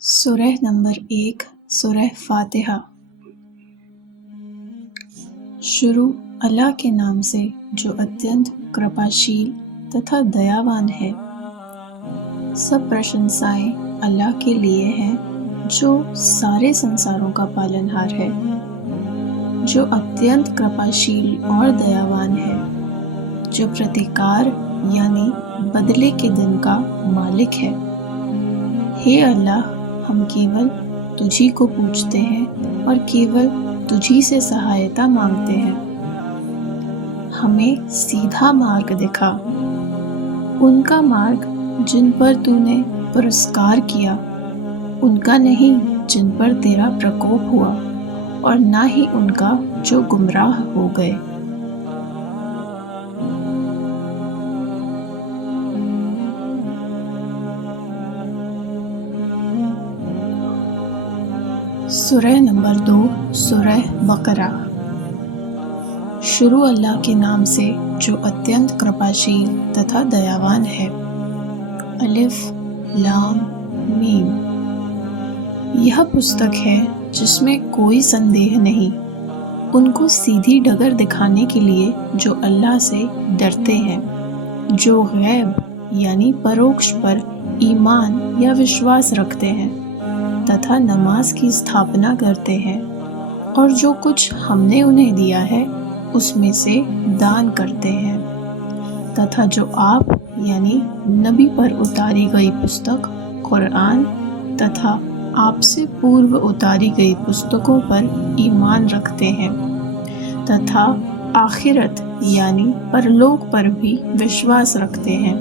सूरह नंबर 1 सूरह फातिहा। शुरू अल्लाह के नाम से जो अत्यंत कृपाशील तथा दयावान है। सब प्रशंसाएं अल्लाह के लिए हैं जो सारे संसारों का पालनहार है, जो अत्यंत कृपाशील और दयावान है, जो प्रतिकार यानी बदले के दिन का मालिक है। हे अल्लाह, हम केवल तुझी को पूछते हैं और केवल तुझी से सहायता मांगते हैं। हमें सीधा मार्ग दिखा, उनका मार्ग जिन पर तूने पुरस्कार किया, उनका नहीं जिन पर तेरा प्रकोप हुआ, और ना ही उनका जो गुमराह हो गए। सूरह नंबर 2 सूरह बकरा। शुरू अल्लाह के नाम से जो अत्यंत कृपाशील तथा दयावान है। अलिफ लाम मीम। यह पुस्तक है जिसमें कोई संदेह नहीं, उनको सीधी डगर दिखाने के लिए जो अल्लाह से डरते हैं, जो गैब यानी परोक्ष पर ईमान या विश्वास रखते हैं तथा नमाज की स्थापना करते हैं, और जो कुछ हमने उन्हें दिया है उसमें से दान करते हैं, तथा जो आप यानी नबी पर उतारी गई पुस्तक कुरान तथा आपसे पूर्व उतारी गई पुस्तकों पर ईमान रखते हैं, तथा आखिरत यानी परलोक पर भी विश्वास रखते हैं।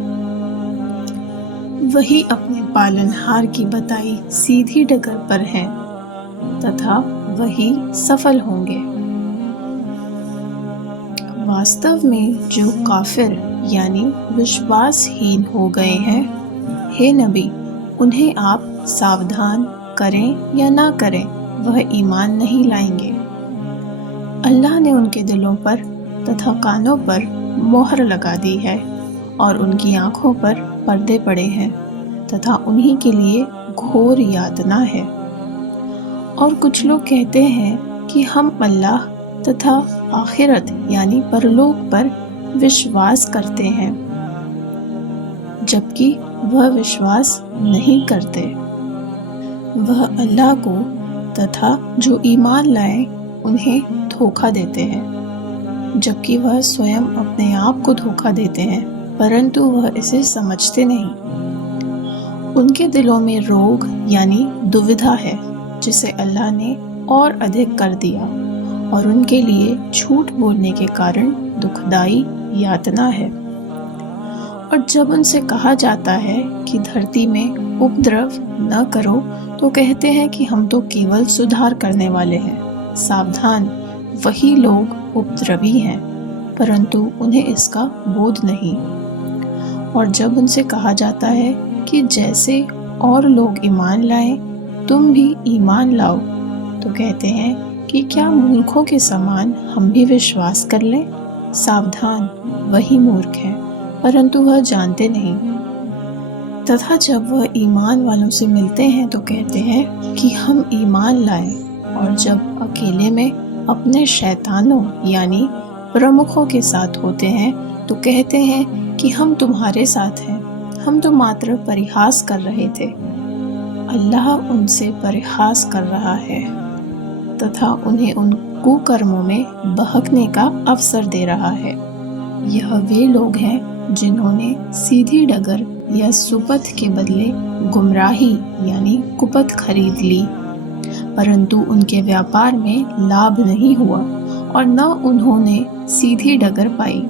वही अपने पालनहार की बताई सीधी डगर पर हैं तथा वही सफल होंगे। वास्तव में जो काफिर यानी विश्वासहीन हो गए हैं, हे नबी, उन्हें आप सावधान करें या ना करें, वह ईमान नहीं लाएंगे। अल्लाह ने उनके दिलों पर तथा कानों पर मोहर लगा दी है और उनकी आँखों पर पर्दे पड़े हैं तथा उन्हीं के लिए घोर यातना है। और कुछ लोग कहते हैं कि हम अल्लाह तथा आखिरत यानी परलोक पर विश्वास करते हैं, जबकि वह विश्वास नहीं करते। वह अल्लाह को तथा जो ईमान लाए उन्हें धोखा देते हैं, जबकि वह स्वयं अपने आप को धोखा देते हैं, परंतु वह इसे समझते नहीं। उनके दिलों में रोग यानी दुविधा है, जिसे अल्लाह ने और अधिक कर दिया, और उनके लिए झूठ बोलने के कारण दुखदाई यातना है। और जब उनसे कहा जाता है कि धरती में उपद्रव न करो, तो कहते हैं कि हम तो केवल सुधार करने वाले हैं। सावधान, वही लोग उपद्रवी हैं, परंतु उन्हें इसका बोध नहीं। और जब उनसे कहा जाता है कि जैसे और लोग ईमान लाएं, तुम भी ईमान लाओ, तो कहते हैं कि क्या मूर्खों के समान हम भी विश्वास कर लें। सावधान, वही मूर्ख हैं, परंतु वह जानते नहीं। तथा जब वह ईमान वालों से मिलते हैं तो कहते हैं कि हम ईमान लाएं, और जब अकेले में अपने शैतानों यानी प्रमुखों के साथ होते हैं तो कहते हैं कि हम तुम्हारे साथ हैं, हम तो मात्र परिहास कर रहे थे। अल्लाह उनसे परिहास कर रहा है तथा उन्हें उन कुकर्मों में बहकने का अवसर दे रहा है। यह वे लोग हैं जिन्होंने सीधी डगर या सुपथ के बदले गुमराही यानी कुपथ खरीद ली, परंतु उनके व्यापार में लाभ नहीं हुआ और न उन्होंने सीधी डगर पाई।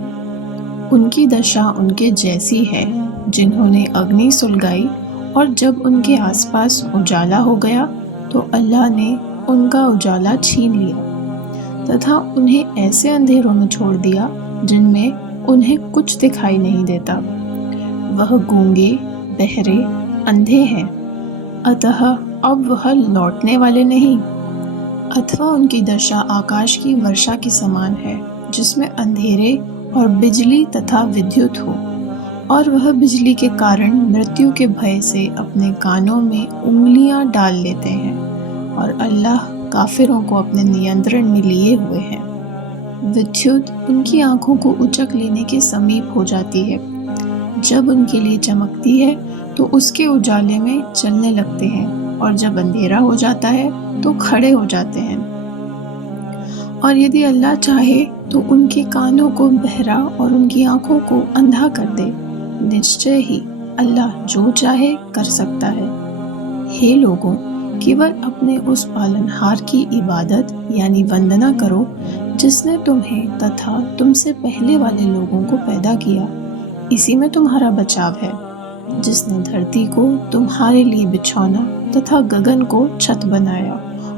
उनकी दशा उनके जैसी है जिन्होंने अग्नि सुलगाई, और जब उनके आसपास उजाला हो गया तो अल्लाह ने उनका उजाला छीन लिया तथा उन्हें ऐसे अंधेरों में छोड़ दिया जिनमें उन्हें कुछ दिखाई नहीं देता। वह गूंगे, बहरे, अंधे हैं, अतः अब वह लौटने वाले नहीं। अथवा उनकी दशा आकाश की वर्षा के समान है, जिसमें अंधेरे और बिजली तथा विद्युत हो, और वह बिजली के कारण मृत्यु के भय से अपने कानों में उंगलियां डाल लेते हैं और अल्लाह काफिरों को अपने नियंत्रण में लिए हुए है। विद्युत उनकी आंखों को उचक लेने के समीप हो जाती है। जब उनके लिए चमकती है तो उसके उजाले में चलने लगते हैं और जब अंधेरा हो जाता है तो खड़े हो जाते हैं। और यदि अल्लाह चाहे तो उनके कानों को बहरा और उनकी आंखों को अंधा कर दे। निश्चय ही अल्लाह जो चाहे कर सकता है। हे लोगों, केवल अपने उस पालनहार की इबादत यानी वंदना करो जिसने तुम्हें तथा तुमसे पहले वाले लोगों को पैदा किया। इसी में तुम्हारा बचाव है, जिसने धरती को तुम्हारे लिए बिछौना तथा गगन को छत बनाया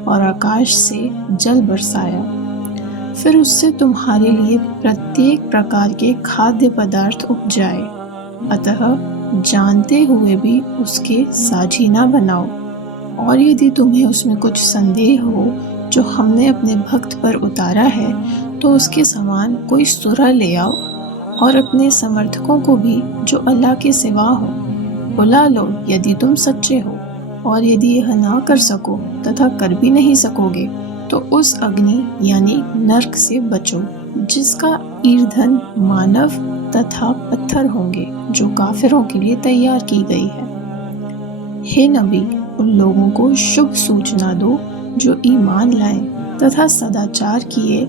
और आकाश से जल बरसाया। फिर उससे तुम्हारे लिए प्रत्येक प्रकार के खाद्य पदार्थ उपजाए। अतः जानते हुए भी उसके साझी ना बनाओ। और यदि तुम्हें उसमें कुछ संदेह हो जो हमने अपने भक्त पर उतारा है, तो उसके समान कोई सूरा ले आओ और अपने समर्थकों को भी जो अल्लाह के सिवा हो बुला लो यदि तुम सच्चे हो। और यदि यह ना कर सको तथा कर भी नहीं सकोगे तो उस अग्नि यानी नरक से बचो, जिसका ईंधन मानव तथा पत्थर होंगे, जो काफिरों के लिए तैयार की गई है। हे नबी, उन लोगों को शुभ सूचना दो जो ईमान लाए तथा सदाचार किए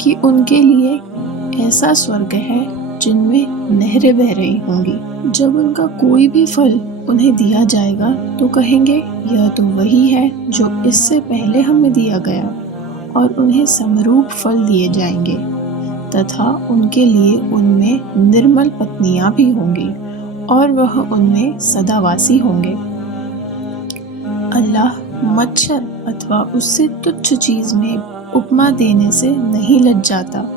कि उनके लिए ऐसा स्वर्ग है जिनमें नहरें बह रही होंगी। जब उनका कोई भी फल उन्हें दिया जाएगा तो कहेंगे, यह तो वही है जो इससे पहले हमें दिया गया, और उन्हें समरूप फल दिए जाएंगे तथा उनके लिए उनमें निर्मल पत्नियां भी होंगी और वह उनमें सदावासी होंगे। अल्लाह मच्छर अथवा उससे तुच्छ चीज में उपमा देने से नहीं लज जाता।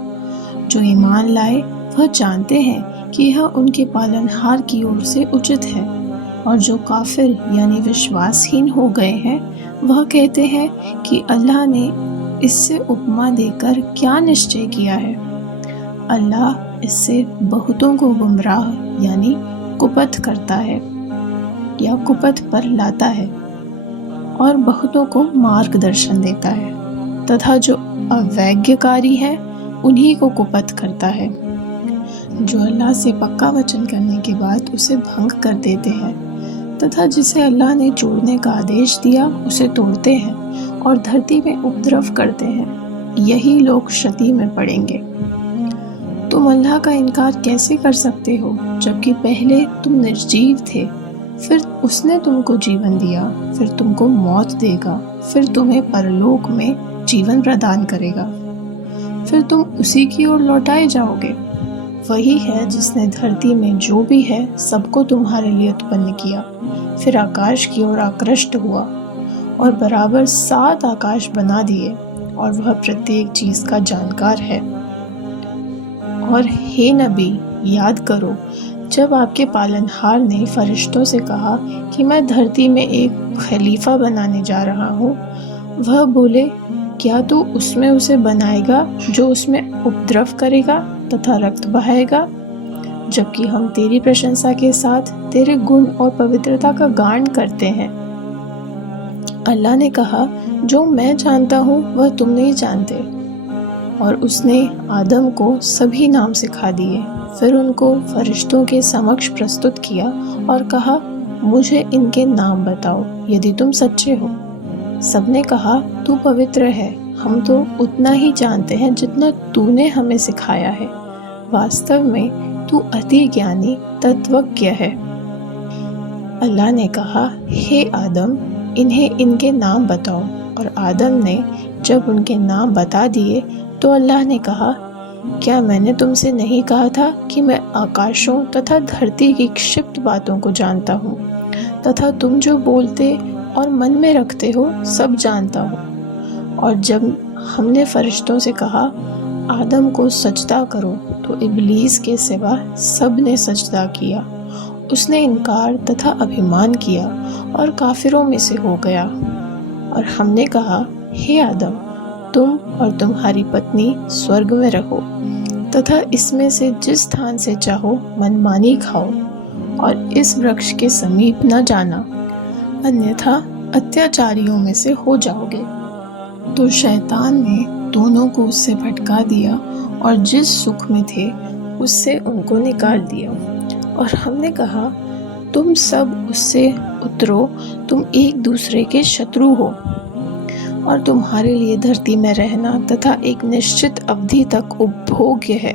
जो ईमान लाए वह जानते हैं कि यह उनके पालनहार की ओर से उचित है, और जो काफिर यानी विश्वासहीन हो गए हैं वह कहते हैं कि अल्लाह ने इससे उपमा देकर क्या निश्चय किया है। अल्लाह इससे बहुतों को गुमराह यानी कुपथ करता है या कुपथ पर लाता है और बहुतों को मार्गदर्शन देता है, तथा जो अवैज्ञकारी है उन्हीं को कुपथ करता है। जो अल्लाह से पक्का वचन करने के बाद उसे भंग कर देते हैं तथा जिसे अल्लाह ने जोड़ने का आदेश दिया उसे तोड़ते हैं और धरती में उपद्रव करते हैं, यही लोग क्षति में पड़ेंगे। तुम अल्लाह का इनकार कैसे कर सकते हो जबकि पहले तुम निर्जीव थे, फिर उसने तुमको जीवन दिया, फिर तुमको मौत देगा, फिर तुम्हें परलोक में जीवन प्रदान करेगा, फिर तुम उसी की ओर लौटाए जाओगे। वही है जिसने धरती में जो भी है सबको तुम्हारे लिए उत्पन्न किया, फिर आकाश की ओर आकृष्ट हुआ और बराबर 7 आकाश बना दिए, और वह प्रत्येक चीज का जानकार है। और हे नबी, याद करो जब आपके पालनहार ने फरिश्तों से कहा कि मैं धरती में एक खलीफा बनाने जा रहा हूँ, वह बोले, क्या तू उसमें उसे बनाएगा जो उसमें उपद्रव करेगा तथा रक्त बहाएगा, जबकि हम तेरी प्रशंसा के साथ तेरे गुण और पवित्रता का गान करते हैं। अल्लाह ने कहा, जो मैं जानता हूँ वह तुम नहीं जानते। और उसने आदम को सभी नाम सिखा दिए, फिर उनको फरिश्तों के समक्ष प्रस्तुत किया और कहा, मुझे इनके नाम बताओ यदि तुम सच्चे हो। सबने कहा, तू पवित्र है, हम तो उतना ही जानते हैं जितना तूने हमें सिखाया है। वास्तव में तू अति ज्ञानी तत्वज्ञ है। अल्लाह ने कहा, हे आदम, इन्हें इनके नाम बताओ। और आदम ने जब उनके नाम बता दिए तो अल्लाह ने कहा, क्या मैंने तुमसे नहीं कहा था कि मैं आकाशों तथा धरती की क्षिप्त बातों को जानता हूँ, तथा तुम जो बोलते और मन में रखते हो सब जानता हूँ। और जब हमने फरिश्तों से कहा, आदम को सजदा करो, तो इब्लीस के सिवा सब ने सजदा किया। उसने इनकार तथा अभिमान किया और काफिरों में से हो गया। और हमने कहा, हे आदम, तुम और तुम्हारी पत्नी स्वर्ग में रहो, तथा इसमें से जिस स्थान से चाहो मनमानी खाओ, और इस वृक्ष के समीप न जाना, अन्यथा अत्याचारियों में से हो जाओगे। तो शैतान ने दोनों को उससे भटका दिया और जिस सुख में थे उससे उनको निकाल दिया। और हमने कहा, तुम सब उससे उतरो, तुम एक दूसरे के शत्रु हो, और तुम्हारे लिए धरती में रहना तथा एक निश्चित अवधि तक उपभोग्य है।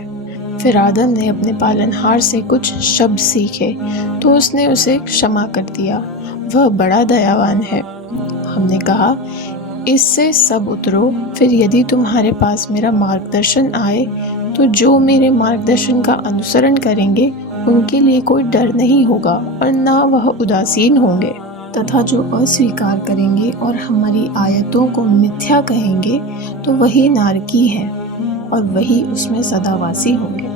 फिर आदम ने अपने पालनहार से कुछ शब्द सीखे, तो उसने उसे क्षमा कर दिया, वह बड़ा दयावान है। हमने कहा, इससे सब उतरो, फिर यदि तुम्हारे पास मेरा मार्गदर्शन आए, तो जो मेरे मार्गदर्शन का अनुसरण करेंगे उनके लिए कोई डर नहीं होगा और ना वह उदासीन होंगे। तथा जो अस्वीकार करेंगे और हमारी आयतों को मिथ्या कहेंगे, तो वही नारकी है और वही उसमें सदावासी होंगे।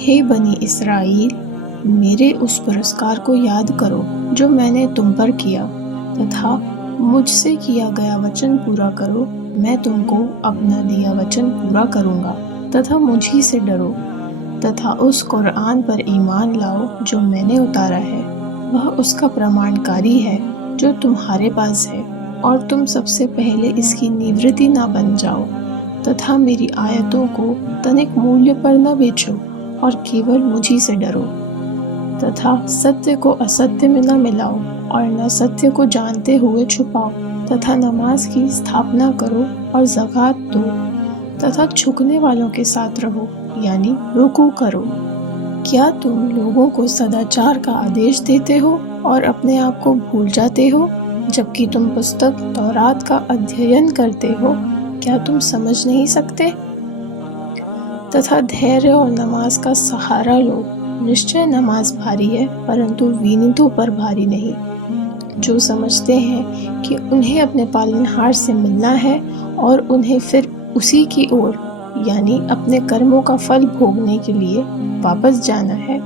हे बनी इस्राएल, मेरे उस पुरस्कार को याद करो जो मैंने तुम पर किया, तथा मुझसे किया गया वचन पूरा करो। मैं तुमको अपना दिया वचन पूरा करूँगा, तथा मुझी से डरो, तथा उस कुरान पर ईमान लाओ जो मैंने उतारा है। वह उसका प्रमाणकारी है जो तुम्हारे पास है, और तुम सबसे पहले इसकी निवृत्ति ना बन जाओ, तथा मेरी आयतों को तनिक मूल्य पर न बेचो, और केवल मुझी से डरो, तथा सत्य को असत्य में न मिलाओ, और न सत्य को जानते हुए छुपाओ, तथा नमाज की स्थापना करो और ज़कात दो, तथा झुकने वालों के साथ रहो, यानी रुकू करो। क्या तुम लोगों को सदाचार का आदेश देते हो और अपने आप को भूल जाते हो, जबकि तुम पुस्तक तौरात का अध्ययन करते हो? क्या तुम समझ नहीं सकते? तथा धैर्य और नमाज का सहारा लो। निश्चय नमाज भारी है, परंतु विनीतों पर भारी नहीं, जो समझते हैं कि उन्हें अपने पालनहार से मिलना है और उन्हें फिर उसी की ओर, यानी अपने कर्मों का फल भोगने के लिए वापस जाना है।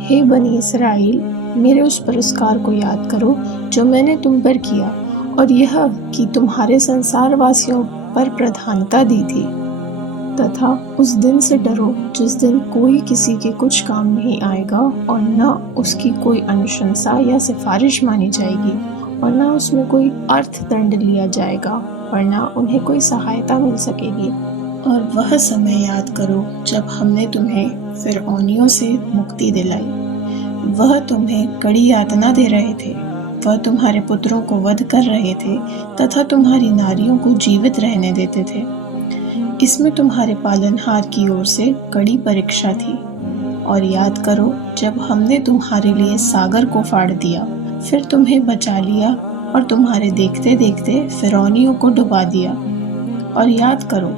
हे बनी इस्राएल, मेरे उस पुरस्कार को याद करो जो मैंने तुम पर किया, और यह कि तुम्हारे संसारवासियों पर प्रधानता दी थी। तथा उस दिन से डरो जिस दिन कोई किसी के कुछ काम नहीं आएगा, और न उसकी कोई अनुशंसा या सिफारिश मानी जाएगी, और न उसमें कोई अर्थदंड लिया जाएगा, और न उन्हें कोई सहायता मिल सकेगी। और वह समय याद करो जब हमने तुम्हें फिरौनियों से मुक्ति दिलाई। वह तुम्हें कड़ी यातना दे रहे थे, वह तुम्हारे पुत्रों को वध कर रहे थे, तथा तुम्हारी नारियों को जीवित रहने देते थे। इसमें तुम्हारे पालनहार की ओर से कड़ी परीक्षा थी। और याद करो जब हमने तुम्हारे लिए सागर को फाड़ दिया, फिर तुम्हें बचा लिया और तुम्हारे देखते देखते फिरौनियों को डुबा दिया। और याद करो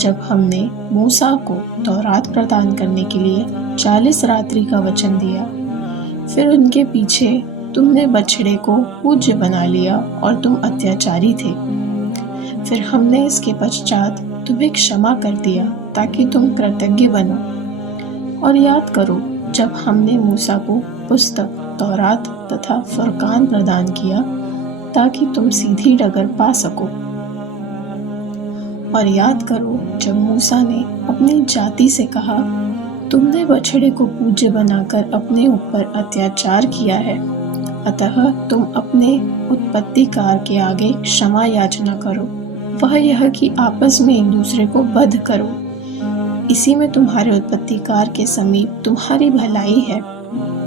जब हमने मूसा को तौरात प्रदान करने के लिए 40 रात्रि का वचन दिया, फिर उनके पीछे तुमने बछड़े को पूज्य बना लिया और तुम अत्याचारी थे। फिर हमने इसके पश्चात तुम्हें क्षमा कर दिया ताकि तुम कृतज्ञ बनो। और याद करो जब हमने मूसा को पुस्तक तौरात तथा फुरकान प्रदान किया ताकि तुम सीधी डगर पा सको। और याद करो जब मूसा ने अपनी जाति से कहा, तुमने बछड़े को पूज्य बनाकर अपने ऊपर अत्याचार किया है, अतः तुम अपने उत्पत्तिकार के आगे क्षमा याचना करो। वह यह कि आपस में एक दूसरे को बद्ध करो, इसी में तुम्हारे उत्पत्तिकार के समीप तुम्हारी भलाई है।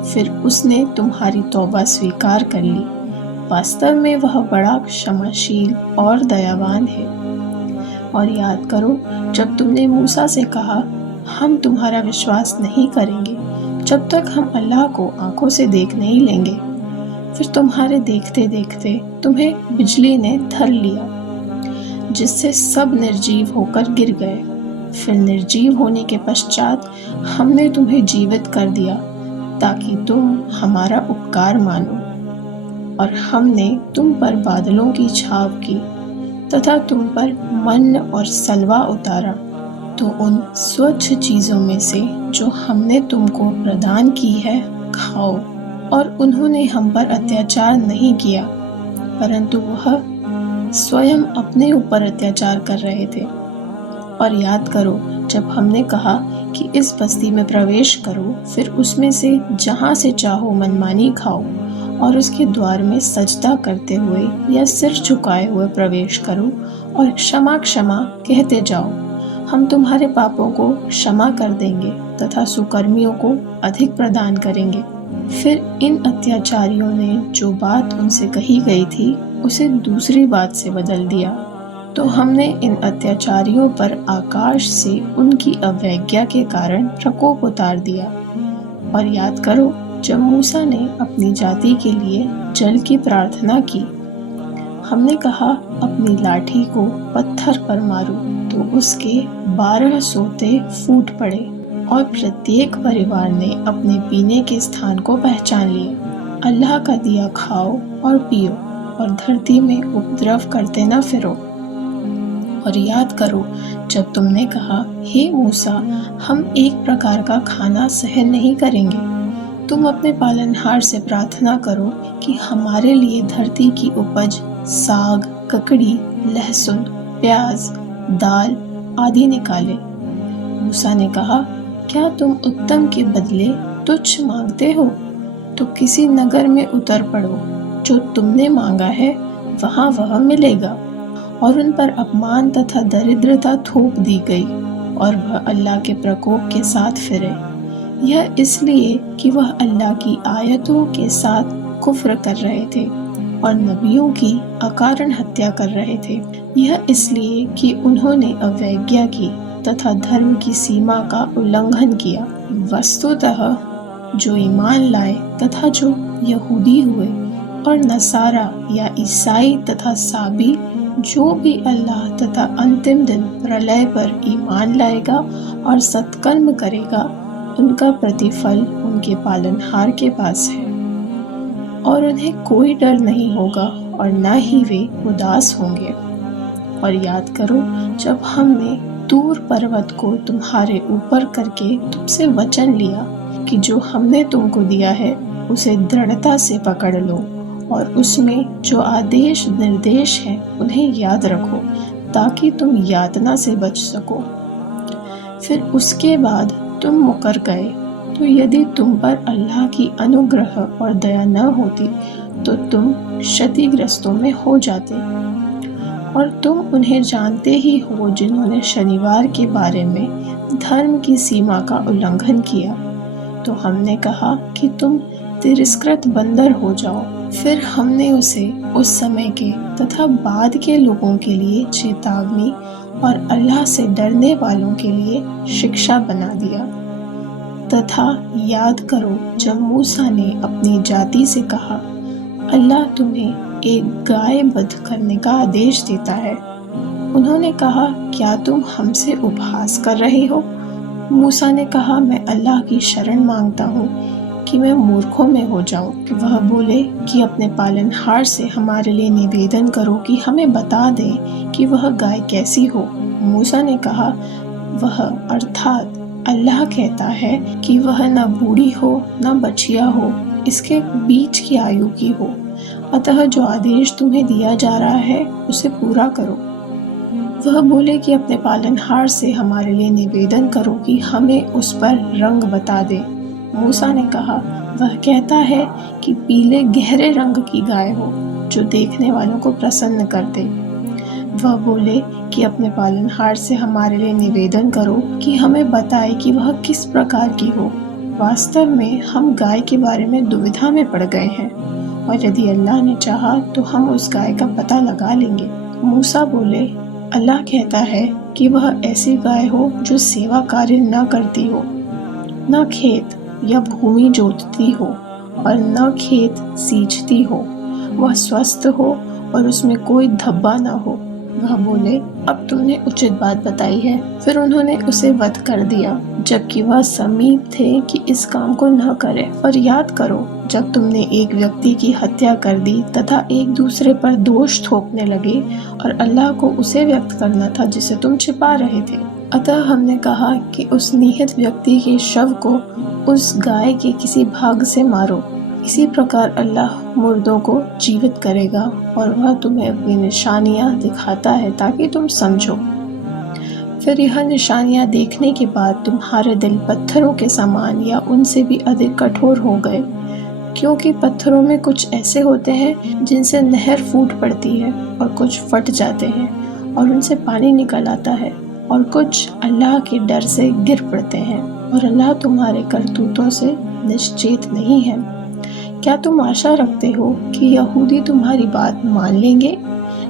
फिर उसने तुम्हारी तौबा स्वीकार कर ली। वास्तव में वह बड़ा क्षमाशील और दयावान है। और याद करो जब तुमने मूसा से कहा, हम तुम्हारा विश्वास नहीं करेंगे जब तक हम अल्लाह को आंखों से देख नहीं लेंगे। फिर तुम्हारे देखते देखते तुम्हें बिजली ने धर लिया, जिससे सब निर्जीव होकर गिर गए। फिर निर्जीव होने के पश्चात हमने तुम्हें जीवित कर दिया ताकि तुम हमारा उपकार मानो। और हमने तुम पर बादलों की छाव की तथा तुम पर मन और सलवा उतारा, तो उन स्वच्छ चीज़ों में से जो हमने तुमको प्रदान की है खाओ। और उन्होंने हम पर अत्याचार नहीं किया, परंतु वह स्वयं अपने ऊपर अत्याचार कर रहे थे। और याद करो जब हमने कहा कि इस बस्ती में प्रवेश करो, फिर उसमें से जहाँ से चाहो मनमानी खाओ और उसके द्वार में सजदा करते हुए या सिर झुकाए हुए प्रवेश करो और क्षमा क्षमा कहते जाओ, हम तुम्हारे पापों को क्षमा कर देंगे तथा सुकर्मियों को अधिक प्रदान करेंगे। फिर इन अत्याचारियों ने जो बात उनसे कही गई थी उसे दूसरी बात से बदल दिया, तो हमने इन अत्याचारियों पर आकाश से उनकी अवज्ञा के कारण प्रकोप उतार दिया। और याद करो जब मूसा ने अपनी जाति के लिए जल की प्रार्थना की, हमने कहा अपनी लाठी को पत्थर पर मारो, तो उसके 12 सोते फूट पड़े और प्रत्येक परिवार ने अपने पीने के स्थान को पहचान लिया। अल्लाह का दिया खाओ और पियो और धरती में उपद्रव करते न फिरो। और याद करो जब तुमने कहा, हे मूसा, हम एक प्रकार का खाना सहन नहीं करेंगे, तुम अपने पालनहार से प्रार्थना करो कि हमारे लिए धरती की उपज साग, ककड़ी, लहसुन, प्याज, दाल आदि निकाले। मूसा ने कहा, क्या तुम उत्तम के बदले तुच्छ मांगते हो? तो किसी नगर में उतर पड़ो, जो तुमने मांगा है वहाँ वह मिलेगा। और उन पर अपमान तथा दरिद्रता थोप दी गई और वह अल्लाह के प्रकोप के साथ फिरे। यह इसलिए कि वह अल्लाह की आयतों के साथ कुफ्र कर रहे थे और नबियों की अकारण हत्या कर रहे थे। यह इसलिए कि उन्होंने अवज्ञा की तथा धर्म की सीमा का उल्लंघन किया। वस्तुतः जो ईमान लाए तथा जो यहूदी हुए और नसारा या ईसाई तथा साबी, जो भी अल्लाह तथा अंतिम दिन प्रलय पर ईमान लाएगा और सत्कर्म करेगा, उनका प्रतिफल उनके पालनहार के पास है और उन्हें कोई डर नहीं होगा और न ही वे उदास होंगे। और याद करो जब हमने तूर पर्वत को तुम्हारे ऊपर करके तुमसे वचन लिया कि जो हमने तुमको दिया है उसे दृढ़ता से पकड़ लो और उसमें जो आदेश निर्देश हैं उन्हें याद रखो ताकि तुम यातना से बच सको। फिर उसके बाद तुम मुकर गए, तो यदि तुम पर अल्लाह की अनुग्रह और दया न होती तो तुम क्षतिग्रस्तों में हो जाते। और तुम उन्हें जानते ही हो जिन्होंने शनिवार के बारे में धर्म की सीमा का उल्लंघन किया, तो हमने कहा कि तुम तिरस्कृत बंदर हो जाओ। फिर हमने उसे उस समय के तथा बाद के लोगों के लिए चेतावनी और अल्लाह से डरने वालों के लिए शिक्षा बना दिया। तथा याद करो जब मूसा ने अपनी जाति से कहा, अल्लाह तुम्हें एक गाय वध करने का आदेश देता है। उन्होंने कहा, क्या तुम हमसे उपहास कर रहे हो? मूसा ने कहा, मैं अल्लाह की शरण मांगता हूँ कि मैं मूर्खों में हो जाऊं। वह बोले कि अपने पालनहार से हमारे लिए निवेदन करो कि हमें बता दे कि वह गाय कैसी हो। मूसा ने कहा, वह अर्थात अल्लाह कहता है कि वह न बूढ़ी हो न बछिया हो, इसके बीच की आयु की हो। अतः जो आदेश तुम्हें दिया जा रहा है उसे पूरा करो। वह बोले कि अपने पालनहार से हमारे लिए निवेदन करो कि हमें उस पर रंग बता दे। मूसा ने कहा, वह कहता है कि पीले गहरे रंग की गाय हो जो देखने वालों को प्रसन्न कर दे। वह बोले कि अपने पालनहार से हमारे लिए निवेदन करो कि हमें बताए कि वह किस प्रकार की हो। वास्तव में हम गाय के बारे में दुविधा में पड़ गए हैं और यदि अल्लाह ने चाहा तो हम उस गाय का पता लगा लेंगे। मूसा बोले, अल्लाह कहता है कि वह ऐसी गाय हो जो सेवा कार्य न करती हो, न खेत या भूमि जोतती हो और न खेत सींचती हो, वह स्वस्थ हो और उसमें कोई धब्बा न हो। वह बोले, अब तुमने उचित बात बताई है। फिर उन्होंने उसे वध कर दिया जबकि वह समीप थे कि इस काम को न करे। और याद करो जब तुमने एक व्यक्ति की हत्या कर दी तथा एक दूसरे पर दोष थोपने लगे और अल्लाह को उसे व्यक्त करना था जिसे तुम छिपा रहे थे। अतः हमने कहा कि उस निहत व्यक्ति के शव को उस गाय के किसी भाग से मारो। इसी प्रकार अल्लाह मुर्दों को जीवित करेगा और वह तुम्हें अपनी निशानियां दिखाता है ताकि तुम समझो। फिर यह निशानियां देखने के बाद तुम्हारे दिल पत्थरों के समान या उनसे भी अधिक कठोर हो गए, क्योंकि पत्थरों में कुछ ऐसे होते हैं जिनसे नहर फूट पड़ती है, और कुछ फट जाते हैं और उनसे पानी निकल आता है, और कुछ अल्लाह के डर से गिर पड़ते हैं, और अल्लाह तुम्हारे करतूतों से निश्चित नहीं है। क्या तुम आशा रखते हो कि यहूदी तुम्हारी बात मान लेंगे,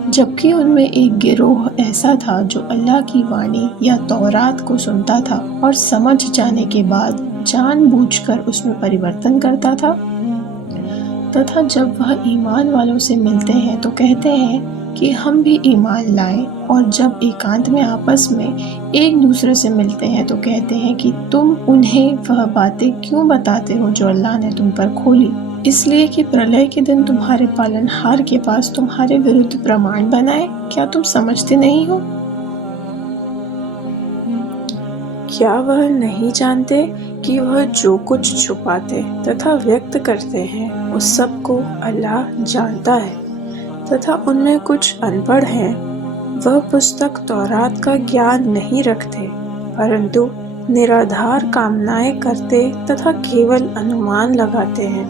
जबकि उनमें एक गिरोह ऐसा था जो अल्लाह की वाणी या तौरात को सुनता था और समझ जाने के बाद जानबूझकर उसमें परिवर्तन करता था? तथा जब वह ईमान वालों से मिलते हैं तो कहते हैं कि हम भी ईमान लाएं, और जब एकांत में आपस में एक दूसरे से मिलते हैं तो कहते हैं कि तुम उन्हें वह बातें क्यों बताते हो जो अल्लाह ने तुम पर खोली, इसलिए कि प्रलय के दिन तुम्हारे पालनहार के पास तुम्हारे विरुद्ध प्रमाण बनाए। क्या तुम समझते नहीं हो? क्या वह नहीं जानते कि वह जो कुछ छुपाते तथा व्यक्त करते हैं उस सब को अल्लाह जानता है, तथा उनमें कुछ अनपढ़ हैं, वह पुस्तक तौरात का ज्ञान नहीं रखते, परंतु निराधार कामनाएं करते तथा केवल अनुमान लगाते हैं।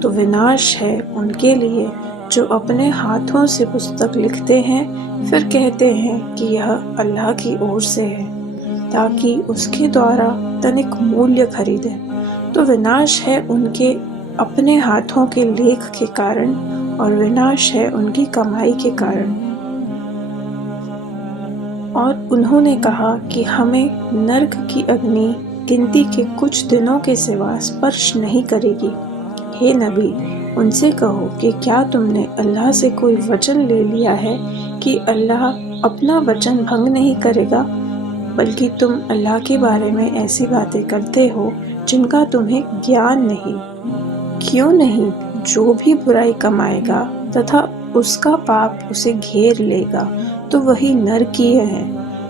तो विनाश है उनके लिए जो अपने हाथों से पुस्तक लिखते हैं, फिर कहते हैं कि यह अल्लाह की ओर से है, ताकि उसके द्वारा तनिक मूल्य खरीदें। तो विनाश है उनके अपने हाथों के लेख के कारण, और विनाश है उनकी कमाई के कारण। और उन्होंने कहा कि हमें नर्क की अग्नि गिनती के कुछ दिनों के सिवा स्पर्श नहीं करेगी। हे नबी, उनसे कहो कि क्या तुमने अल्लाह से कोई वचन ले लिया है कि अल्लाह अपना वचन भंग नहीं करेगा, बल्कि तुम अल्लाह के बारे में ऐसी बातें करते हो जिनका तुम्हें ज्ञान नहीं। क्यों नहीं, जो भी बुराई कमाएगा तथा उसका पाप उसे घेर लेगा, तो वही नरकीय है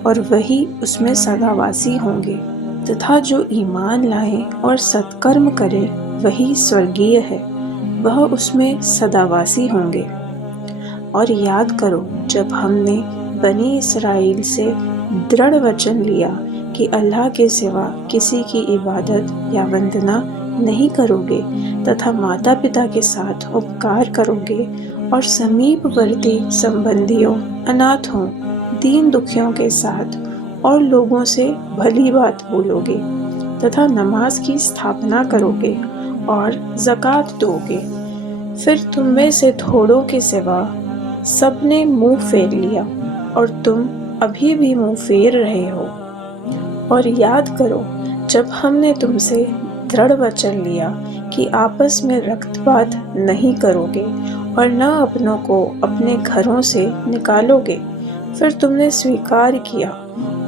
और वही उसमें सदावासी होंगे, तथा जो ईमान लाए और सत्कर्म करे वही स्वर्गीय है, वह उसमें सदावासी होंगे। और याद करो जब हमने बनी इस्राएल से दृढ़ वचन लिया कि अल्लाह के सिवा किसी की इबादत या वंदना नहीं करोगे, तथा माता पिता के साथ उपकार करोगे, और समीपवर्ती संबंधियों, अनाथों, दीन दुखियों के साथ और लोगों से भली बात बोलोगे, तथा नमाज की स्थापना करोगे और ज़कात दोगे। फिर तुम में से थोड़ों के सिवा सबने मुंह फेर लिया, और तुम अभी भी मुंह फेर रहे हो। और याद करो जब हमने तुमसे दृढ़ वचन लिया कि आपस में रक्तपात नहीं करोगे और न अपनों को अपने घरों से निकालोगे, फिर तुमने स्वीकार किया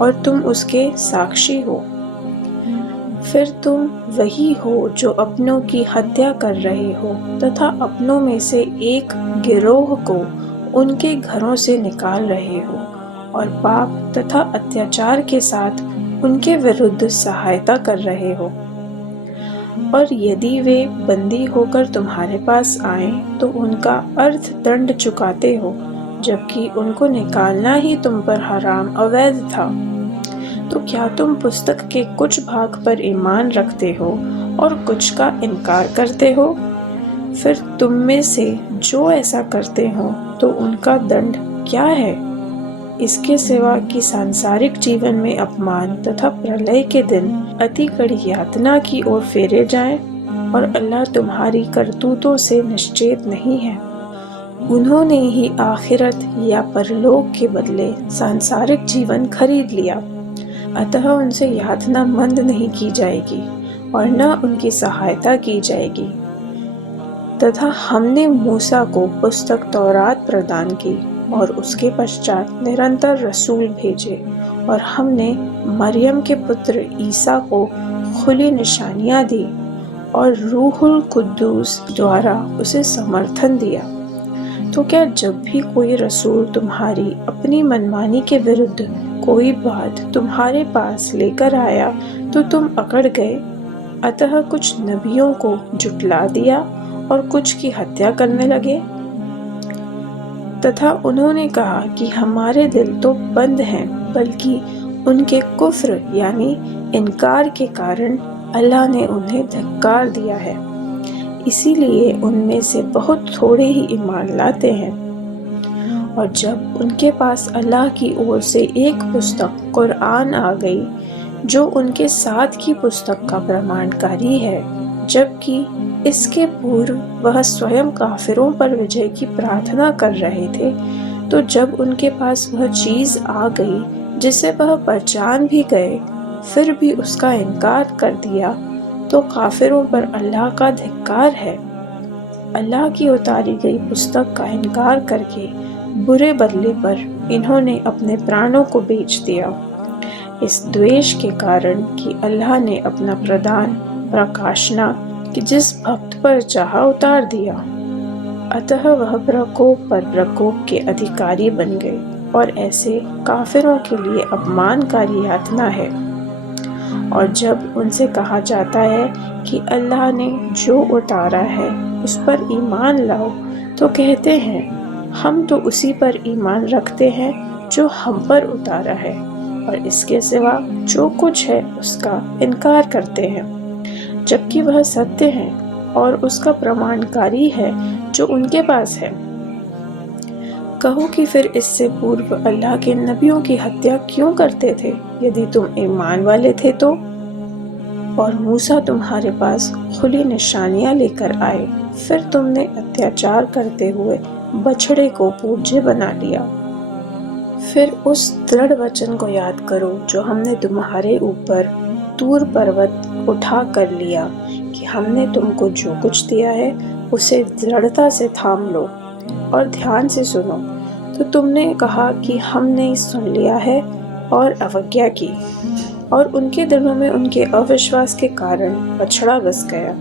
और तुम उसके साक्षी हो। फिर तुम वही हो जो अपनों की हत्या कर रहे हो, तथा अपनों में से एक गिरोह को उनके घरों से निकाल रहे हो, और पाप तथा अत्याचार के साथ उनके विरुद्ध सहायता कर रहे हो। और यदि वे बंदी होकर तुम्हारे पास आएं, तो उनका अर्थदंड चुकाते हो, जबकि उनको निकालना ही तुम पर हराम अवैध था। तो क्या तुम पुस्तक के कुछ भाग पर ईमान रखते हो और कुछ का इनकार करते हो? फिर तुम में से जो ऐसा करते हो तो उनका दंड क्या है? इसके सिवा कि सांसारिक जीवन में अपमान तथा प्रलय के दिन अति कड़ी यातना की ओर फेरे जाएं, और अल्लाह तुम्हारी करतूतों से निश्चित नहीं है। उन्होंने ही आखिरत या परलोक के बदले सांसारिक जीवन खरीद लिया, अतः उनसे यातना मंद नहीं की जाएगी और न उनकी सहायता की जाएगी। तथा हमने मूसा को पुस्तक तौरात प्रदान की, और उसके पश्चात निरंतर रसूल भेजे, और हमने मरियम के पुत्र ईसा को खुली निशानियां दी, और रूहुल कुद्दूस द्वारा उसे समर्थन दिया। तो क्या जब भी कोई रसूल तुम्हारी अपनी मनमानी के विरुद्ध कोई बात तुम्हारे पास लेकर आया तो तुम अकड़ गए? अतः कुछ नबियों को जुटला दिया और कुछ की हत्या करने लगे। तथा उन्होंने कहा कि हमारे दिल तो बंद हैं, बल्कि उनके कुफ्र यानी इनकार के कारण अल्लाह ने उन्हें धिक्कार दिया है। इसीलिए उनमें से बहुत थोड़े ही ईमान लाते हैं। और जब उनके पास अल्लाह की ओर से एक पुस्तक कुरान आ गई जो उनके साथ की पुस्तक का प्रमाणकारी है, जबकि इसके पूर्व वह स्वयं काफिरों पर विजय की प्रार्थना कर रहे थे, तो जब उनके पास वह चीज आ गई जिसे वह पहचान भी गए, फिर भी उसका इनकार कर दिया, तो काफिरों पर अल्लाह का धिक्कार है। अल्लाह की उतारी गई पुस्तक का इनकार करके बुरे बदले पर इन्होंने अपने प्राणों को बेच दिया, इस द्वेष के कारण कि अल्लाह ने अपना प्रदान प्रकाशना कि जिस भक्त पर चाहा उतार दिया। अतः वह प्रकोप पर प्रकोप के अधिकारी बन गए, और ऐसे काफिरों के लिए अपमानकारी यातना है। और जब उनसे कहा जाता है कि अल्लाह ने जो उतारा है उस पर ईमान लाओ, तो कहते हैं हम तो उसी पर ईमान रखते हैं जो हम पर उतारा है, और इसके सिवा जो कुछ है उसका इनकार करते हैं, जबकि वह सत्य है और उसका प्रमाणकारी है जो उनके पास है। कहो कि फिर इससे पूर्व अल्लाह के नबियों की हत्या क्यों करते थे, यदि तुम ईमान वाले थे तो? और मूसा तुम्हारे पास खुली निशानियां लेकर आए, फिर तुमने अत्याचार करते हुए बछड़े को पूज्य बना लिया। फिर उस दृढ़ वचन को याद करो जो हमने तुम्हारे ऊपर तूर पर्वत उठा कर लिया कि हमने तुमको जो कुछ दिया है उसे दृढ़ता से थाम लो और ध्यान से सुनो। तो तुमने कहा कि हमने सुन लिया है और अवज्ञा की, और उनके दिलों में उनके अविश्वास के कारण बछड़ा बस गया।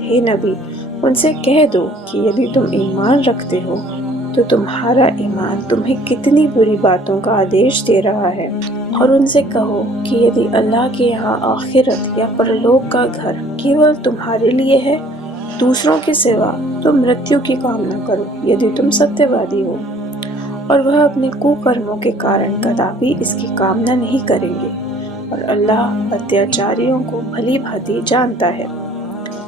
हे नबी, उनसे कह दो कि यदि तुम ईमान रखते हो तो तुम्हारा ईमान तुम्हें कितनी बुरी बातों का आदेश दे रहा है। और उनसे कहो कि यदि अल्लाह के यहाँ आखिरत या परलोक का घर केवल तुम्हारे लिए है, दूसरों के सिवा तो मृत्यु की कामना करो यदि तुम सत्यवादी हो। और वह अपने कुकर्मों के कारण कदापि इसकी कामना नहीं करेंगे, और अल्लाह अत्याचारियों को भली भांति जानता है।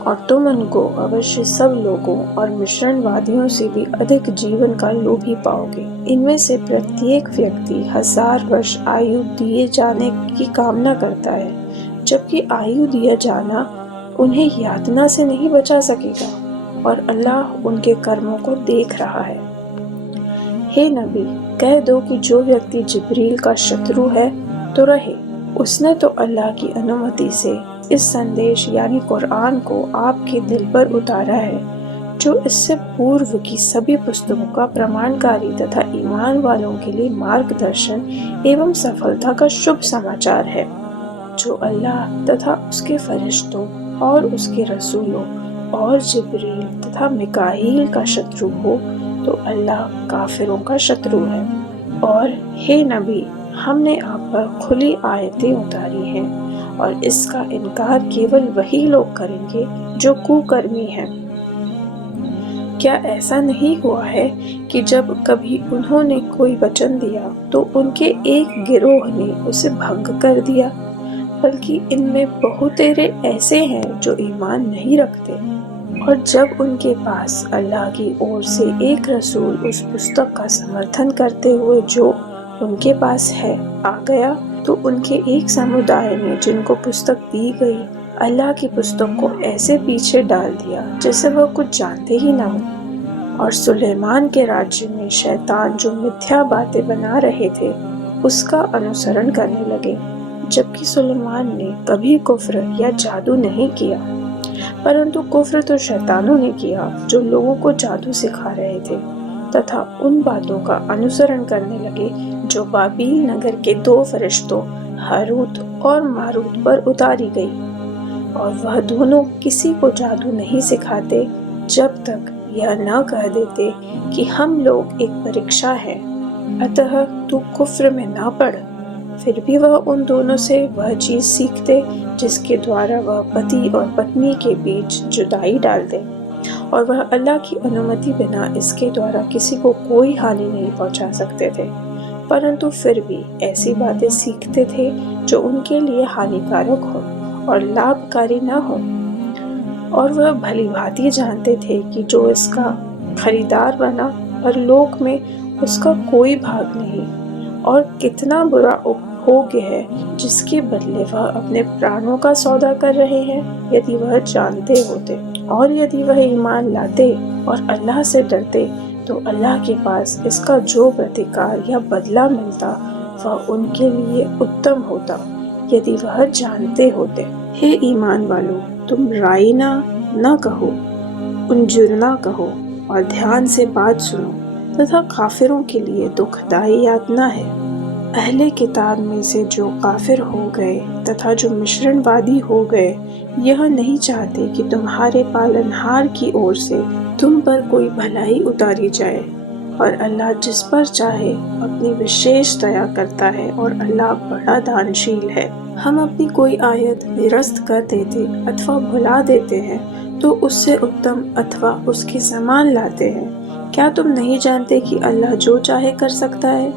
और तुम उनको अवश्य सब लोगों और मिश्रणवादियों से भी अधिक जीवन का लोभी पाओगे। इनमें से प्रत्येक व्यक्ति 1000 वर्ष आयु दिए जाने की कामना करता है, जबकि आयु दिया जाना उन्हें यातना से नहीं बचा सकेगा, और अल्लाह उनके कर्मों को देख रहा है। हे नबी, कह दो कि जो व्यक्ति जिब्रील का शत्रु है तो रहे, उसने तो अल्लाह की अनुमति से इस संदेश यानी कुरान को आपके दिल पर उतारा है, जो इससे पूर्व की सभी पुस्तकों का प्रमाणकारी तथा ईमान वालों के लिए मार्गदर्शन एवं सफलता का शुभ समाचार है। जो अल्लाह तथा उसके फरिश्तों और उसके रसूलों और जिब्रील तथा मिकाईल का शत्रु हो, तो अल्लाह काफिरों का शत्रु है। और हे नबी, हमने आप पर खुली आयतें उतारी हैं, और इसका इनकार केवल वही लोग करेंगे जो कुकर्मी हैं। क्या ऐसा नहीं हुआ है कि जब कभी उन्होंने कोई वचन दिया तो उनके एक गिरोह ने उसे भंग कर दिया, बल्कि इनमें बहुतेरे ऐसे हैं जो ईमान नहीं रखते। और जब उनके पास अल्लाह की ओर से एक रसूल उस पुस्तक का समर्थन करते हुए जो उनके पास है आ गया, तो उनके एक समुदाय ने जिनको पुस्तक दी गई अल्लाह की पुस्तक को ऐसे पीछे डाल दिया जैसे वह कुछ जानते ही ना हो। और सुलेमान के राज्य में शैतान जो मिथ्या बातें बना रहे थे उसका अनुसरण करने लगे, जबकि सुलेमान ने कभी कुफ्र या जादू नहीं किया, परंतु कुफ्र तो शैतानों ने किया जो लोगों को जादू सिखा रहे थे, तथा उन बातों का अनुसरण करने लगे जो बाबील नगर के 2 फरिश्तों हारूत और मारूत पर उतारी गई। और वह दोनों किसी को जादू नहीं सिखाते जब तक यह न कह देते कि हम लोग एक परीक्षा है, अतः तू कुफ्र में ना पड़। फिर भी वह उन दोनों से वह चीज सीखते जिसके द्वारा वह पति और पत्नी के बीच जुदाई डाल दे, और वह अल्लाह की अनुमति बिना इसके द्वारा किसी को कोई हानि नहीं पहुंचा सकते थे। परंतु फिर भी ऐसी बातें सीखते थे जो उनके लिए हानिकारक हो और लाभकारी न हो। और वह भली भांति जानते थे कि जो इसका खरीदार बना परलोक में उसका कोई भाग नहीं, और कितना बुरा उपभोग्य है जिसके बदले वह अपने प्राणों का सौदा कर रहे हैं। यदि वह जानते होते और यदि वह ईमान लाते और अल्लाह से डरते तो अल्लाह के पास इसका जो प्रतिकार या बदला मिलता वह उनके लिए उत्तम होता, यदि वह जानते होते। हे ईमान वालों, तुम राइना न कहो, उंजुर न कहो और ध्यान से बात सुनो, तथा काफिरों के लिए दुखदाई यातना है। अहले किताब में से जो काफिर हो गए तथा जो मिश्रणवादी हो गए, यह नहीं चाहते कि तुम्हारे पालनहार की ओर से तुम पर कोई भलाई उतारी जाए, और अल्लाह जिस पर चाहे अपनी विशेष दया करता है और अल्लाह बड़ा दानशील है। हम अपनी कोई आयत निरस्त कर देते अथवा भुला देते हैं तो उससे उत्तम अथवा उसके समान लाते हैं। क्या तुम नहीं जानते कि अल्लाह जो चाहे कर सकता है?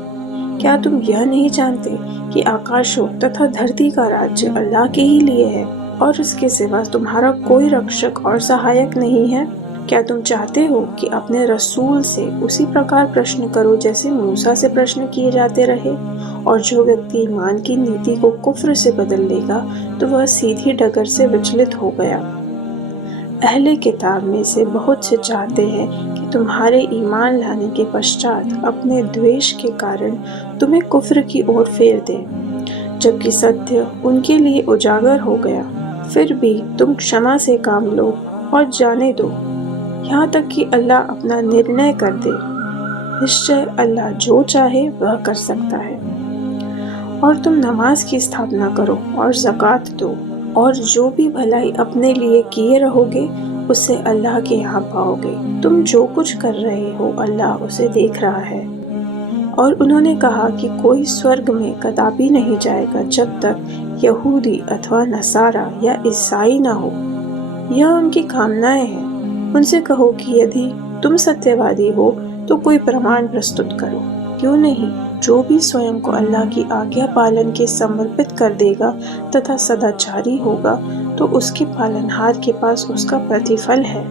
क्या तुम यह नहीं जानते कि आकाशों तथा धरती का राज्य अल्लाह के ही लिए है और इसके सिवा तुम्हारा कोई रक्षक और सहायक नहीं है? क्या तुम चाहते हो कि अपने रसूल से उसी प्रकार प्रश्न करो जैसे मूसा से प्रश्न किए जाते रहे? और जो व्यक्ति ईमान की नीति को कुफ्र से बदल लेगा तो वह सीधी डगर से विचलित हो गया। अहले किताब में से बहुत से चाहते हैं कि तुम्हारे ईमान लाने के पश्चात अपने द्वेष के कारण तुम्हें कुफ्र की ओर फेर दें, जबकि सत्य उनके लिए उजागर हो गया। फिर भी तुम क्षमा से काम लो और जाने दो यहाँ तक कि अल्लाह अपना निर्णय कर दे। निश्चय अल्लाह जो चाहे वह कर सकता है। और तुम नमाज की स्थापना करो और ज़कात दो, और जो भी भलाई अपने लिए किए रहोगे उससे अल्लाह के यहाँ पाओगे। तुम जो कुछ कर रहे हो अल्लाह उसे देख रहा है। और उन्होंने कहा कि कोई स्वर्ग में कदापि नहीं जाएगा जब तक यहूदी अथवा नसारा या ईसाई न हो। यह उनकी कामनाएं हैं। उनसे कहो कि यदि तुम सत्यवादी हो तो कोई प्रमाण प्रस्तुत करो। क्यों नहीं, जो भी स्वयं को अल्लाह की आज्ञा पालन के समर्पित कर देगा तथा सदाचारी होगा तो उसके पालनहार के पास उसका प्रतिफल है,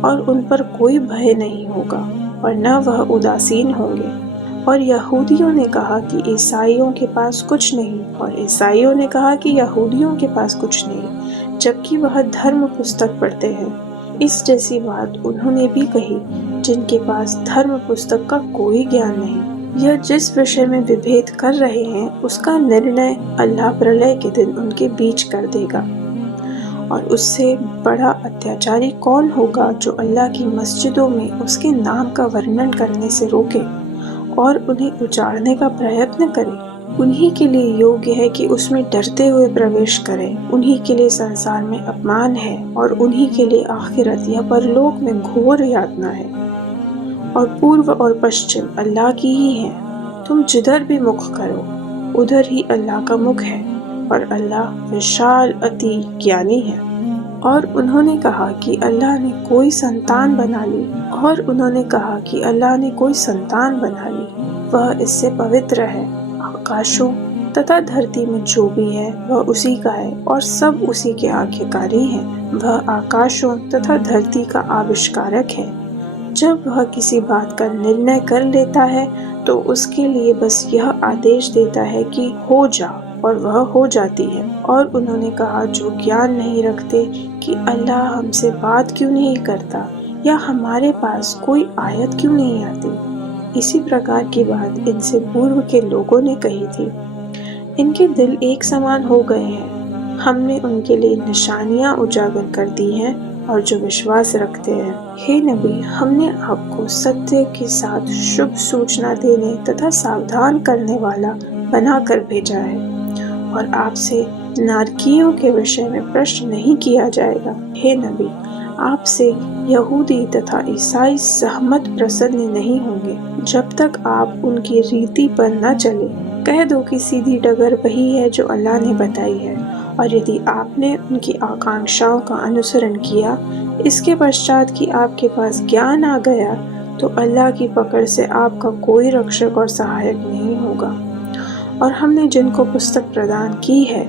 और उन पर कोई भय नहीं होगा और न वह उदासीन होंगे। और यहूदियों ने कहा कि ईसाइयों के पास कुछ नहीं, और ईसाइयों ने कहा कि यहूदियों के पास कुछ नहीं, जबकि वह धर्म पुस्तक पढ़ते हैं। इस जैसी बात उन्होंने भी कही जिनके पास धर्म पुस्तक का कोई ज्ञान नहीं। यह जिस विषय में विभेद कर रहे हैं उसका निर्णय अल्लाह प्रलय के दिन उनके बीच कर देगा। और उससे बड़ा अत्याचारी कौन होगा जो अल्लाह की मस्जिदों में उसके नाम का वर्णन करने से रोके और उन्हें उजाड़ने का प्रयत्न करे। उन्हीं के लिए योग्य है कि उसमें डरते हुए प्रवेश करें। उन्हीं के लिए संसार में अपमान है और उन्हीं के लिए आखिरत या परलोक में घोर यातना है। और पूर्व और पश्चिम अल्लाह की ही है। तुम जिधर भी मुख करो उधर ही अल्लाह का मुख है, और अल्लाह विशाल अति ज्ञानी है। और उन्होंने कहा कि अल्लाह ने कोई संतान बना ली, और उन्होंने कहा कि अल्लाह ने कोई संतान बना ली। वह इससे पवित्र है। आकाशों तथा धरती में जो भी है वह उसी का है, और सब उसी के आज्ञाकारी हैं। वह आकाशों तथा धरती का आविष्कारक है। जब वह किसी बात का निर्णय कर लेता है तो उसके लिए बस यह आदेश देता है कि हो जा, और वह हो जाती है। और उन्होंने कहा जो ज्ञान नहीं रखते कि अल्लाह हमसे बात क्यों नहीं करता, या हमारे पास कोई आयत क्यों नहीं आती। इसी प्रकार की बात इनसे पूर्व के लोगों ने कही थी। इनके दिल एक समान हो गए हैं। हमने उनके लिए निशानियां उजागर कर दी हैं, और जो विश्वास रखते हैं। हे नबी, हमने आपको सत्य के साथ शुभ सूचना देने तथा सावधान करने वाला बनाकर भेजा है, और आपसे नारकियों के विषय में प्रश्न नहीं किया जाएगा। हे नबी, आपसे यहूदी तथा ईसाई सहमत प्रसन्न नहीं होंगे जब तक आप उनकी रीति पर न चले। कह दो कि सीधी डगर वही है जो अल्लाह ने बताई है, और यदि आपने उनकी आकांक्षाओं का अनुसरण किया इसके पश्चात कि आपके पास ज्ञान आ गया, तो अल्लाह की पकड़ से आपका कोई रक्षक और सहायक नहीं होगा। और हमने जिनको पुस्तक प्रदान की है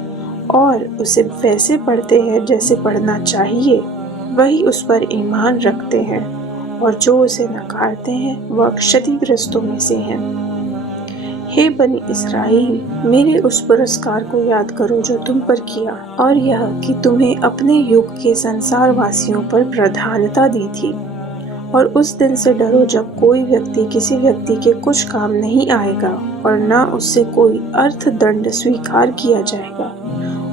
और उसे वैसे पढ़ते हैं जैसे पढ़ना चाहिए, वही उस पर ईमान रखते हैं, और जो उसे नकारते हैं वह क्षतिग्रस्तों में से हैं। हे बनी इसराइल, मेरे उस पुरस्कार को याद करो जो तुम पर किया, और यह कि तुम्हें अपने युग के संसार वासियों पर प्रधानता दी थी। और उस दिन से डरो जब कोई व्यक्ति किसी व्यक्ति के कुछ काम नहीं आएगा, और न उससे कोई अर्थदंड स्वीकार किया जाएगा,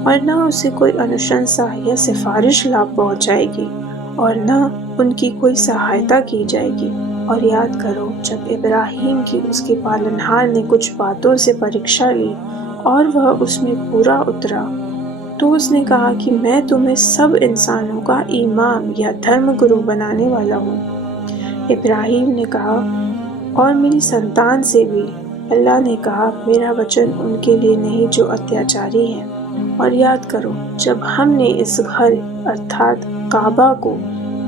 और न उससे कोई अनुशंसा या सिफारिश लाभ पहुंचाएगी, और न उनकी कोई सहायता की जाएगी। और याद करो जब इब्राहिम की उसके पालनहार ने कुछ बातों से परीक्षा ली और वह उसमें पूरा उतरा, तो उसने कहा कि मैं तुम्हें सब इंसानों का इमाम या धर्मगुरु बनाने वाला हूँ। इब्राहिम ने कहा, और मेरी संतान से भी। अल्लाह ने कहा, मेरा वचन उनके लिए नहीं जो अत्याचारी हैं। और याद करो जब हमने इस घर अर्थात काबा को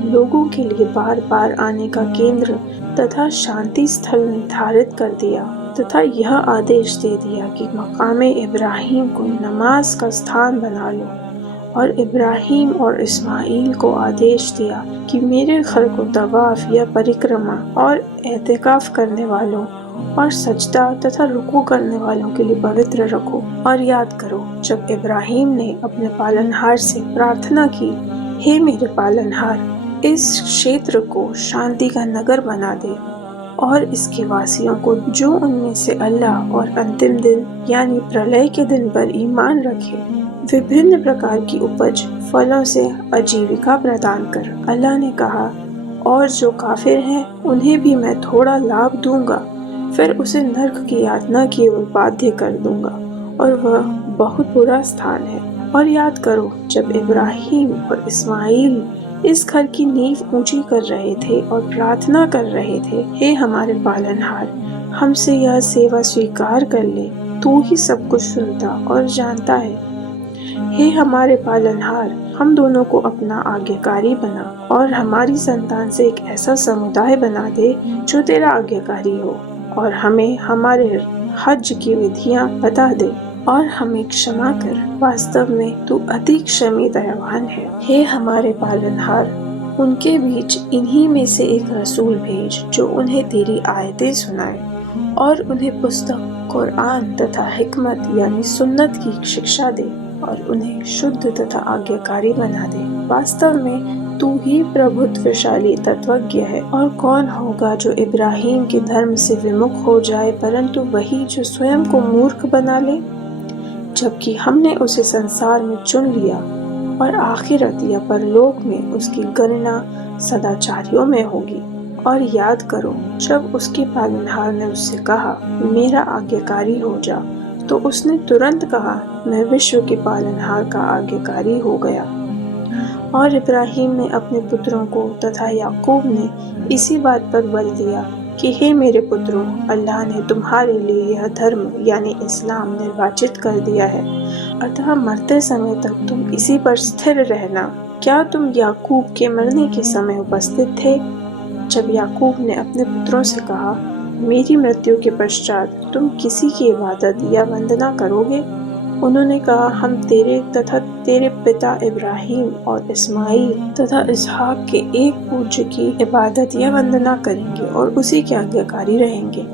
लोगों के लिए बार बार आने का केंद्र तथा शांति स्थल निर्धारित कर दिया, तथा यह आदेश दे दिया कि मकामे इब्राहिम को नमाज का स्थान बना लो, और इब्राहिम और इस्माइल को आदेश दिया कि मेरे घर को तवाफ या परिक्रमा और एहतिकाफ करने वालों और सजदा तथा रुकू करने वालों के लिए पवित्र रखो। और याद करो जब इब्राहिम ने अपने पालनहार से प्रार्थना की, हे मेरे पालनहार, इस क्षेत्र को शांति का नगर बना दे, और इसके वासियों को जो उनमें से अल्लाह और अंतिम दिन यानी प्रलय के दिन पर ईमान रखे, विभिन्न प्रकार की उपज फलों से आजीविका प्रदान कर। अल्लाह ने कहा, और जो काफिर हैं उन्हें भी मैं थोड़ा लाभ दूंगा, फिर उसे नर्क की यातना की ओर बाध्य कर दूंगा, और वह बहुत बुरा स्थान है। और याद करो जब इब्राहिम और इस्माइल इस घर की नींव ऊंची कर रहे थे और प्रार्थना कर रहे थे, हे हमारे पालनहार, हमसे यह सेवा स्वीकार कर ले, तू ही सब कुछ सुनता और जानता है। हे हमारे पालनहार, हम दोनों को अपना आज्ञाकारी बना, और हमारी संतान से एक ऐसा समुदाय बना दे जो तेरा आज्ञाकारी हो, और हमें हमारे हज की विधियां बता दे, और हमें क्षमा कर, वास्तव में तू अति क्षमी दयावान है। हे हमारे पालनहार, उनके बीच इन्हीं में से एक रसूल भेज जो उन्हें तेरी आयतें सुनाए, और उन्हें पुस्तक कुरान तथा हिकमत यानी सुन्नत की शिक्षा दे, और उन्हें शुद्ध तथा आज्ञाकारी बना दे। वास्तव में तू ही प्रभुत्वशाली तत्वज्ञ है। और कौन होगा जो इब्राहिम के धर्म से विमुख हो जाए, परंतु वही जो स्वयं को मूर्ख बना ले, जबकि हमने उसे संसार में चुन लिया, और आखिरत या परलोक में उसकी गणना सदाचारियों में होगी। और याद करो जब उसके पालनहार ने उससे कहा, मेरा आज्ञाकारी हो जा, तो उसने तुरंत कहा, मैं विश्व के पालनहार का आज्ञाकारी हो गया। और इब्राहिम ने अपने पुत्रों को तथा याकूब ने इसी बात पर बल दिया कि हे मेरे पुत्रों, अल्लाह ने तुम्हारे लिए यह धर्म यानी इस्लाम निर्वाचित कर दिया है, अतः मरते समय तक तुम इसी पर स्थिर रहना। क्या तुम याकूब के मरने के समय उपस्थित थे जब याकूब ने अपने पुत्रों से कहा, मेरी मृत्यु के पश्चात तुम किसी की इबादत या वंदना करोगे? उन्होंने कहा, हम तेरे तथा तेरे पिता इब्राहिम और इस्माइल तथा इसहाक के एक पूज्य की इबादत या वंदना करेंगे और उसी के आज्ञाकारी रहेंगे।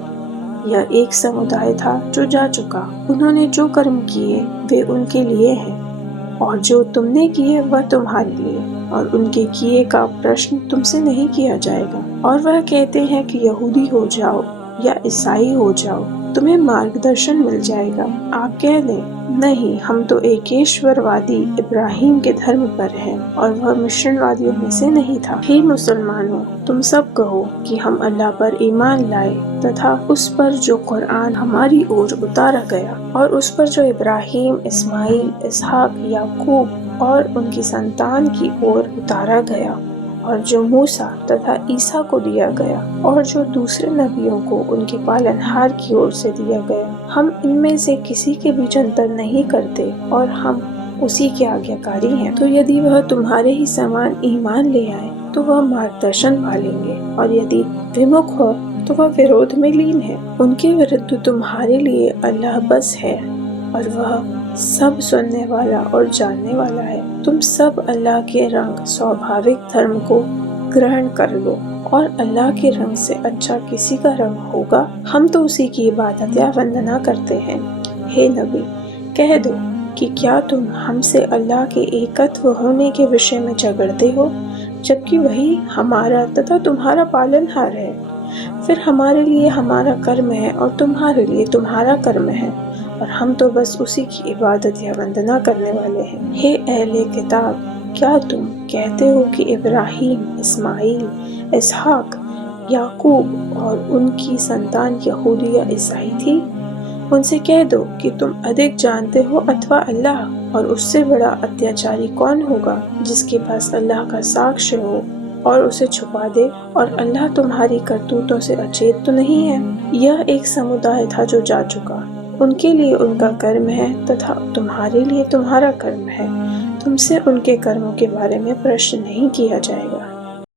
यह एक समुदाय था जो जा चुका। उन्होंने जो कर्म किए वे उनके लिए हैं, और जो तुमने किए वह तुम्हारे लिए, और उनके किए का प्रश्न तुमसे नहीं किया जाएगा। और वह कहते हैं कि यहूदी हो जाओ या ईसाई हो जाओ, तुम्हें मार्गदर्शन मिल जाएगा। आप कह दें, नहीं, हम तो एकेश्वरवादी इब्राहिम के धर्म पर हैं, और वह मिश्रणवादियों में से नहीं था। हे मुसलमानों, तुम सब कहो कि हम अल्लाह पर ईमान लाए तथा उस पर जो कुरान हमारी ओर उतारा गया, और उस पर जो इब्राहिम, इस्माइल, इसहाक, याकूब और उनकी संतान की ओर उतारा गया, और जो मूसा तथा ईसा को दिया गया, और जो दूसरे नबियों को उनके पालनहार की ओर से दिया गया। हम इनमें से किसी के बीच अंतर नहीं करते, और हम उसी के आज्ञाकारी हैं। तो यदि वह तुम्हारे ही समान ईमान ले आए तो वह मार्गदर्शन पालेंगे, और यदि विमुख हो तो वह विरोध में लीन है। उनके विरुद्ध तुम्हारे लिए अल्लाह बस है, और वह सब सुनने वाला और जानने वाला है। तुम सब अल्लाह के रंग स्वाभाविक धर्म को ग्रहण कर लो, और अल्लाह के रंग से अच्छा किसी का रंग होगा? हम तो उसी की इबादत या वंदना करते हैं। हे नबी, कह दो कि क्या तुम हमसे अल्लाह के एकत्व होने के विषय में झगड़ते हो, जबकि वही हमारा तथा तुम्हारा पालनहार है। फिर हमारे लिए हमारा कर्म है और तुम्हारे लिए तुम्हारा कर्म है, और हम तो बस उसी की इबादत या वंदना करने वाले हैं। हे अहले किताब, क्या तुम कहते हो कि इब्राहीम, इस्माइल, इसहाक, याकूब और उनकी संतान यहूदी या ईसाई थी? उनसे कह दो कि तुम अधिक जानते हो अथवा अल्लाह, और उससे बड़ा अत्याचारी कौन होगा जिसके पास अल्लाह का साक्ष्य हो और उसे छुपा दे, और अल्लाह तुम्हारी करतूतों से अचेत तो नहीं है। यह एक समुदाय था जो जा चुका, उनके लिए उनका कर्म है तथा तुम्हारे लिए तुम्हारा कर्म है। तुमसे उनके कर्मों के बारे में प्रश्न नहीं किया जाएगा।